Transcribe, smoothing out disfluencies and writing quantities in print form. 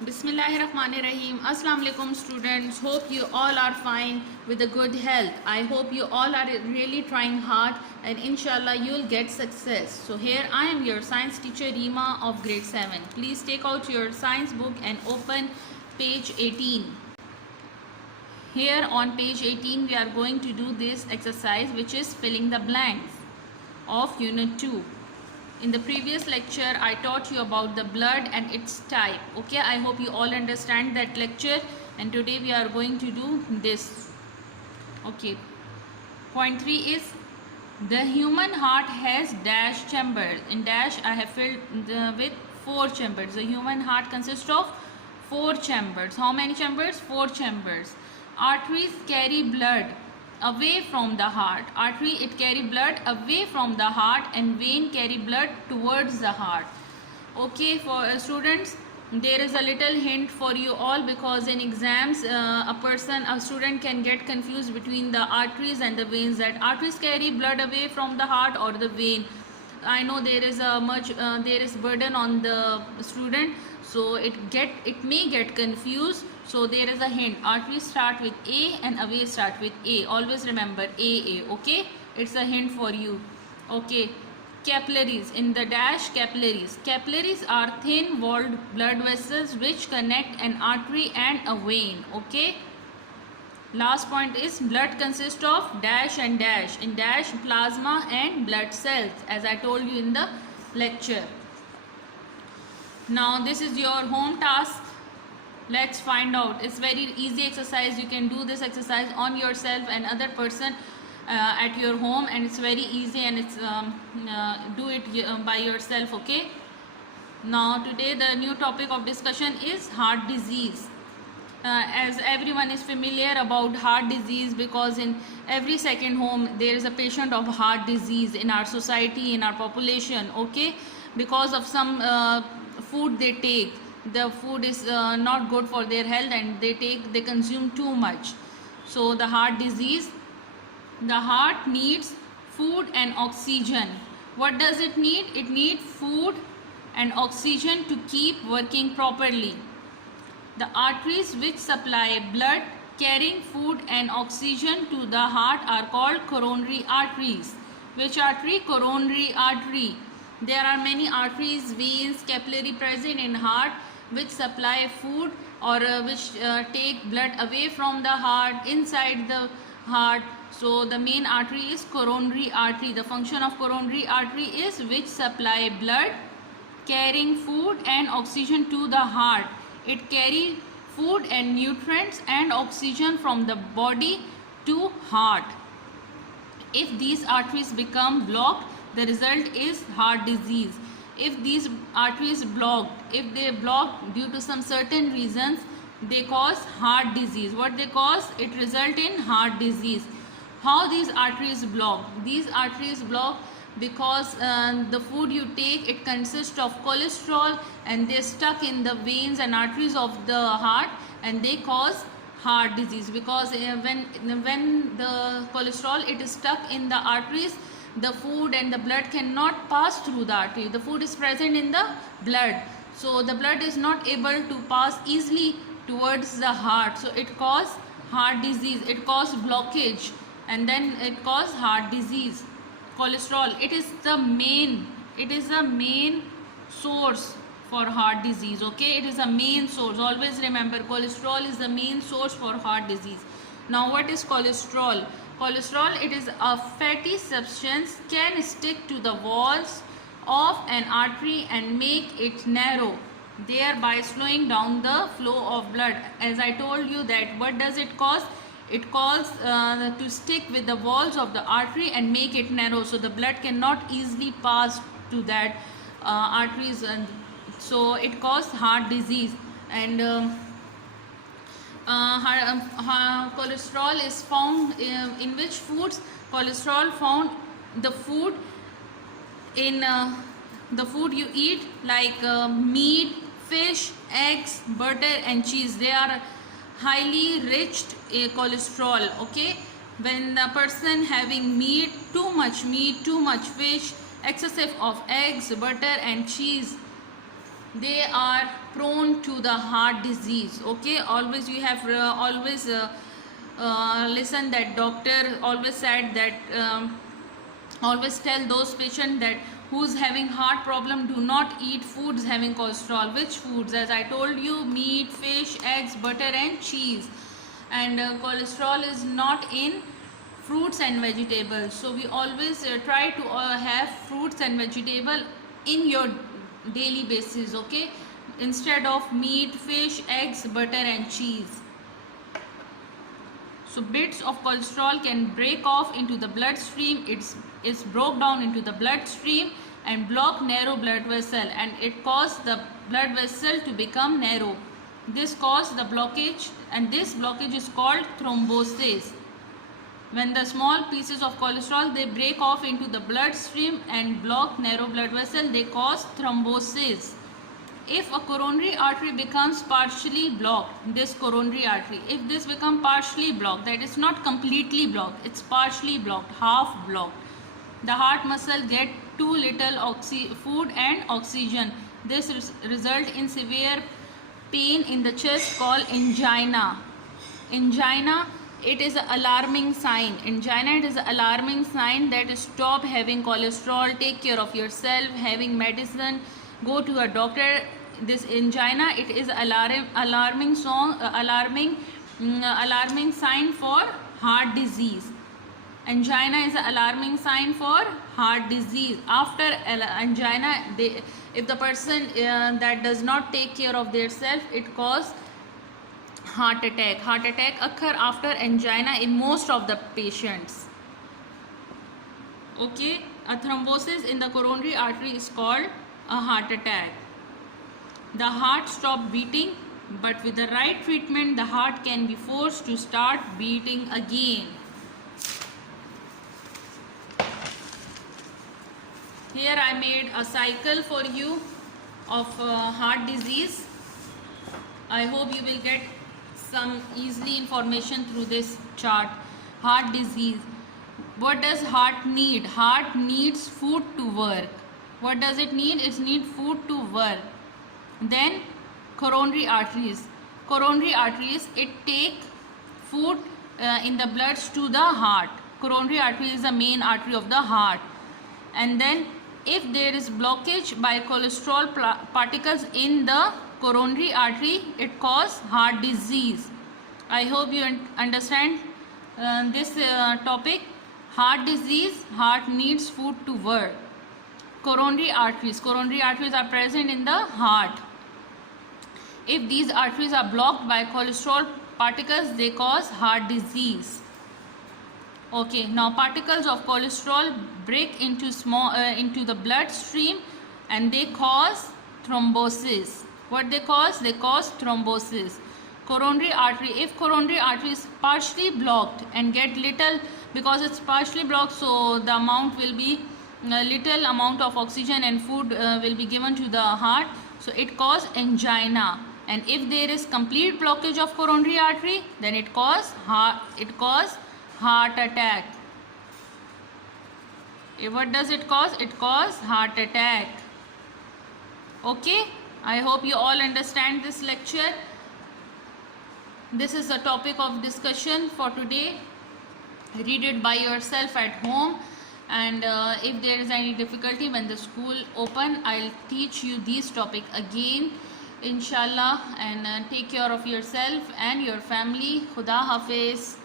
Bismillahirrahmanirrahim. Assalamu alaikum students. Hope you all are fine with a good health. I hope you all are really trying hard and inshallah you'll get success. So here I am, your science teacher Rima of grade 7. Please take out your science book and open page 18. Here on page 18 we are going to do this exercise, which is filling the blanks of unit 2. In the previous lecture I taught you about the blood and its type. Okay, I hope you all understand that lecture, and today we are going to do this. Okay, point 3 is the human heart has dash chambers. In dash I have filled with 4 chambers. The human heart consists of 4 chambers. How many chambers? 4 chambers. Arteries carry blood away from the heart. Artery, it carry blood away from the heart, and vein carry blood towards the heart. Okay, for students, there is a little hint for you all, because in exams a student can get confused between the arteries and the veins, that arteries carry blood away from the heart or the vein. I know there is there is burden on the student, so it may get confused. So there is a hint. Arteries start with A and away start with A. Always remember AA. Okay, it's a hint for you. Okay, capillaries. In the dash, capillaries. Capillaries are thin walled blood vessels which connect an artery and a vein. Okay, last point is blood consists of dash and dash. In dash, plasma and blood cells, as I told you in the lecture. Now this is your home task. Let's find out. It's very easy exercise. You can do this exercise on yourself and other person at your home, and it's very easy, and it's do it by yourself. Okay, now today the new topic of discussion is heart disease. As everyone is familiar about heart disease, because in every second home there is a patient of heart disease in our society, in our population. Okay, because of some food they take. The food is not good for their health, and they consume too much. So the heart disease, the heart needs food and oxygen. What does it need? It needs food and oxygen to keep working properly. The arteries which supply blood carrying food and oxygen to the heart are called coronary arteries. Which artery? Coronary artery. There are many arteries, veins, capillary present in heart, which supply food or which take blood away from the heart, inside the heart. So the main artery is coronary artery. The function of coronary artery is which supply blood carrying food and oxygen to the heart. It carry food and nutrients and oxygen from the body to heart. If these arteries become blocked, the result is heart disease. If these arteries blocked, if they block due to some certain reasons, they cause heart disease. What they cause? It result in heart disease. How these arteries block? These arteries block because the food you take, it consists of cholesterol, and they stuck in the veins and arteries of the heart, and they cause heart disease. Because when the cholesterol, it is stuck in the arteries, the food and the blood cannot pass through the artery. The food is present in the blood, so the blood is not able to pass easily towards the heart, so it causes heart disease. It causes blockage, and then it causes heart disease. Cholesterol, it is the main source for heart disease. Okay, it is a main source. Always remember, cholesterol is the main source for heart disease. Now what is cholesterol? Cholesterol, it is a fatty substance, can stick to the walls of an artery and make it narrow, thereby slowing down the flow of blood. As I told you that what does it cause? It causes to stick with the walls of the artery and make it narrow, so the blood cannot easily pass to that arteries, and so it causes heart disease. And cholesterol is found in which foods? Cholesterol found the food in the food you eat, like meat, fish, eggs, butter and cheese. They are highly rich cholesterol. Okay, when the person having too much fish, excessive of eggs, butter and cheese, they are prone to the heart disease. Okay, always you have always listen that doctor always said that always tell those patients that who's having heart problem, do not eat foods having cholesterol. Which foods? As I told you, meat, fish, eggs, butter and cheese. And cholesterol is not in fruits and vegetables, so we always try to have fruits and vegetable in your daily basis, okay, instead of meat, fish, eggs, butter and cheese. So bits of cholesterol can break off into the bloodstream. It's broke down into the bloodstream and block narrow blood vessel, and it causes the blood vessel to become narrow. This causes the blockage, and this blockage is called thrombosis. When the small pieces of cholesterol, they break off into the bloodstream and block narrow blood vessel, they cause thrombosis. If a coronary artery becomes partially blocked, this coronary artery, if this becomes partially blocked, that is not completely blocked, it's partially blocked, half blocked, the heart muscle get too little food and oxygen. This result in severe pain in the chest called angina. Angina, it is an alarming sign. Angina, it is an alarming sign that stop having cholesterol, take care of yourself, having medicine, go to a doctor. This angina, it is alarming sign for heart disease. Angina is an alarming sign for heart disease. After angina, if the person that does not take care of their self, it causes heart attack. Heart attack occur after angina in most of the patients. Okay, a thrombosis in the coronary artery is called a heart attack. The heart stops beating, but with the right treatment, the heart can be forced to start beating again. Here I made a cycle for you of heart disease. I hope you will get some easily information through this chart. Heart disease. What does heart need? Heart needs food to work. What does it need? It needs food to work. Then coronary arteries. Coronary arteries, it take food in the blood to the heart. Coronary artery is the main artery of the heart. And then if there is blockage by cholesterol particles in the coronary artery, it causes heart disease. I hope you understand this topic. Heart disease, heart needs food to work. Coronary arteries are present in the heart. If these arteries are blocked by cholesterol particles, they cause heart disease. Okay, now particles of cholesterol break into the bloodstream and they cause thrombosis. What they cause? They cause thrombosis. Coronary artery, if coronary artery is partially blocked and get little, because it's partially blocked, so the amount will be little amount of oxygen and food will be given to the heart, so it cause angina. And if there is complete blockage of coronary artery, then it cause heart attack. What does it cause? It cause heart attack. Okay, I hope you all understand this lecture. This is the topic of discussion for today. Read it by yourself at home, and if there is any difficulty when the school open, I'll teach you this topic again, inshallah. And take care of yourself and your family. Khuda Hafiz.